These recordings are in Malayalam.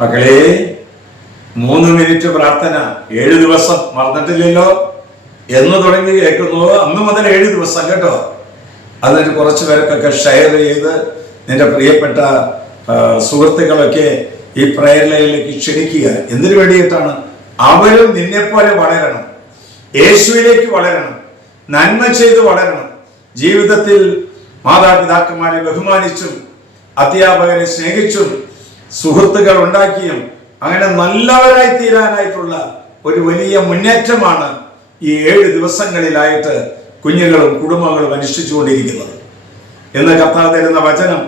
മക്കളെ, 3 മിനിറ്റ് പ്രാർത്ഥന 7 ദിവസം മറന്നിട്ടില്ലല്ലോ എന്ന് തുടങ്ങി കേൾക്കുന്നു. അന്ന് മുതൽ 7 ദിവസം കേട്ടോ. അതിന് കുറച്ച് പേർക്കൊക്കെ ഷെയർ ചെയ്ത് നിന്റെ പ്രിയപ്പെട്ട സുഹൃത്തുക്കളൊക്കെ ഈ പ്രയർ ലൈനിലേക്ക് ക്ഷണിക്കുക. എന്തിനു വേണ്ടിയിട്ടാണ്? അവരും നിന്നെപ്പോലെ വളരണം, യേശുവിലേക്ക് വളരണം, നന്മ ചെയ്ത് വളരണം. ജീവിതത്തിൽ മാതാപിതാക്കന്മാരെ ബഹുമാനിച്ചും അധ്യാപകരെ സ്നേഹിച്ചും സുഹൃത്തുക്കൾ ഉണ്ടാക്കിയും അങ്ങനെ നല്ലവരായി തീരാനായിട്ടുള്ള ഒരു വലിയ മുന്നേറ്റമാണ് ഈ 7 ദിവസങ്ങളിലായിട്ട് കുഞ്ഞുങ്ങളും കുടുംബങ്ങളും അനുഷ്ഠിച്ചുകൊണ്ടിരിക്കുന്നത്. ഇന്ന് കർത്താവ് തരുന്ന വചനം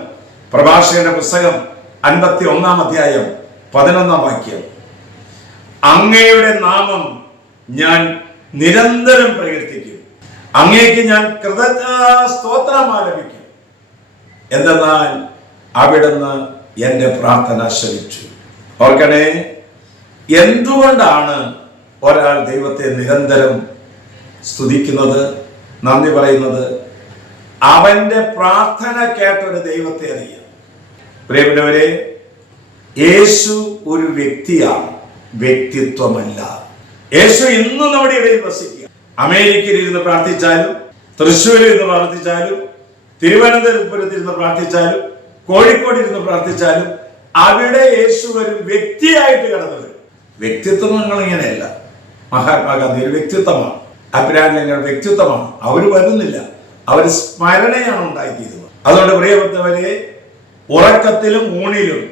പ്രഭാഷകന്റെ പുസ്തകം 51-ാം അധ്യായം 11-ാം വാക്യം. അങ്ങയുടെ നാമം ഞാൻ നിരന്തരം പ്രകീർത്തിക്കും, അങ്ങേക്ക് ഞാൻ കൃതജ്ഞതാസ്തോത്രം ആലപിക്കും. എന്തെന്നാൽ അവിടുന്ന് എന്റെ പ്രാർത്ഥന ശ്രവിച്ചു. ഓർക്കണേ, എന്തുകൊണ്ടാണ് ഒരാൾ ദൈവത്തെ നിരന്തരം സ്തുതിക്കുന്നത്, നന്ദി പറയുന്നത്? അവന്റെ പ്രാർത്ഥന കേട്ടൊരു ദൈവത്തെ അറിയാം. പ്രിയപ്പെട്ടവരെ, യേശു ഒരു വ്യക്തിയാണ്, വ്യക്തിത്വമല്ല. യേശു ഇന്നും നമ്മുടെ ഇടയിൽ വസിക്കുക. അമേരിക്കയിൽ ഇരുന്ന് പ്രാർത്ഥിച്ചാലും, തൃശ്ശൂരിൽ ഇരുന്ന് പ്രാർത്ഥിച്ചാലും, തിരുവനന്തപുരത്ത് ഇരുന്ന് പ്രാർത്ഥിച്ചാലും, കോഴിക്കോട് ഇരുന്ന് പ്രാർത്ഥിച്ചാലും അവിടെ യേശു ഒരു വ്യക്തിയായിട്ട് കടന്നു വരും. വ്യക്തിത്വങ്ങൾ ഇങ്ങനെയല്ല. മഹാത്മാഗാന്ധി ഒരു വ്യക്തിത്വമാണ്, അബ്രാഹം വ്യക്തിത്വമാണ്. അവർ വരുന്നില്ല, അവർ സ്മരണയാണ് ഉണ്ടാക്കിയിരുന്നത്. അതുകൊണ്ട് പ്രിയപ്പെട്ടവരെ, ഉറക്കത്തിലും ഊണിലും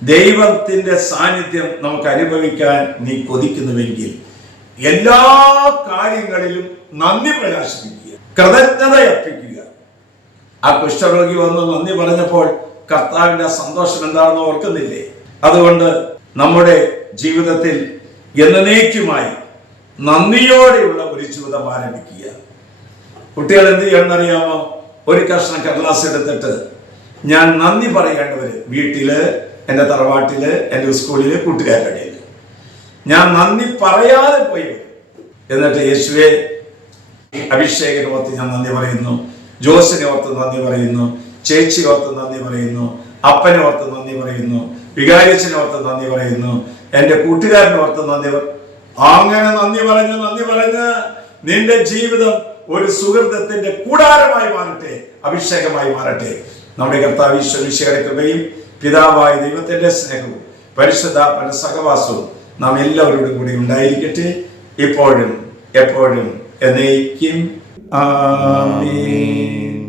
ദൈവത്തിന്റെ സാന്നിധ്യം നമുക്ക് അനുഭവിക്കാൻ നീ കൊതിക്കുന്നുവെങ്കിൽ എല്ലാ കാര്യങ്ങളിലും നന്ദി പ്രകാശിപ്പിക്കുക, കൃതജ്ഞത അർപ്പിക്കുക. ആ കുഷ്ഠരോഗി വന്ന് നന്ദി പറഞ്ഞപ്പോൾ കർത്താവിന്റെ സന്തോഷം എന്താണെന്ന് ഓർക്കുന്നില്ലേ? അതുകൊണ്ട് നമ്മുടെ ജീവിതത്തിൽ എന്നേക്കുമായി നന്ദിയോടെയുള്ള ഒരു ജീവിതം ആരംഭിക്കുക. കുട്ടികൾ എന്ത് ചെയ്യണമെന്നറിയാമോ? ഒരു കഷ്ണം കടലാസ് എടുത്തിട്ട് ഞാൻ നന്ദി പറയേണ്ടവര് വീട്ടില്, എൻ്റെ തറവാട്ടില്, എൻ്റെ സ്കൂളില്, കൂട്ടുകാരുടെ ഇടയിൽ ഞാൻ നന്ദി പറയാതെ പോയി വരും. എന്നിട്ട് യേശുവെ, അഭിഷേകനെ ഓർത്ത് ഞാൻ നന്ദി പറയുന്നു, ജോസിനെ ഓർത്ത് നന്ദി പറയുന്നു, ചേച്ചി ഓർത്ത് നന്ദി പറയുന്നു, അപ്പനെ ഓർത്ത് നന്ദി പറയുന്നു, വികാരിച്ചനെ ഓർത്ത് നന്ദി പറയുന്നു, എൻ്റെ കൂട്ടുകാരനെ ഓർത്ത് നന്ദി അങ്ങനെ നന്ദി പറഞ്ഞ് നിന്റെ ജീവിതം ഒരു സുഹൃത്തത്തിന്റെ കൂടാരമായി മാറട്ടെ, അഭിഷേകമായി മാറട്ടെ. നമ്മുടെ കർത്താവ് ഈശോയുടെ കൃപയും പിതാവായ ദൈവത്തിന്റെ സ്നേഹവും പരിശുദ്ധാത്മാവിന്റെ സഹവാസവും നാം എല്ലാവരോടും കൂടി ഉണ്ടായിരിക്കട്ടെ, ഇപ്പോഴും എപ്പോഴും എന്നേക്കും. ആമേൻ.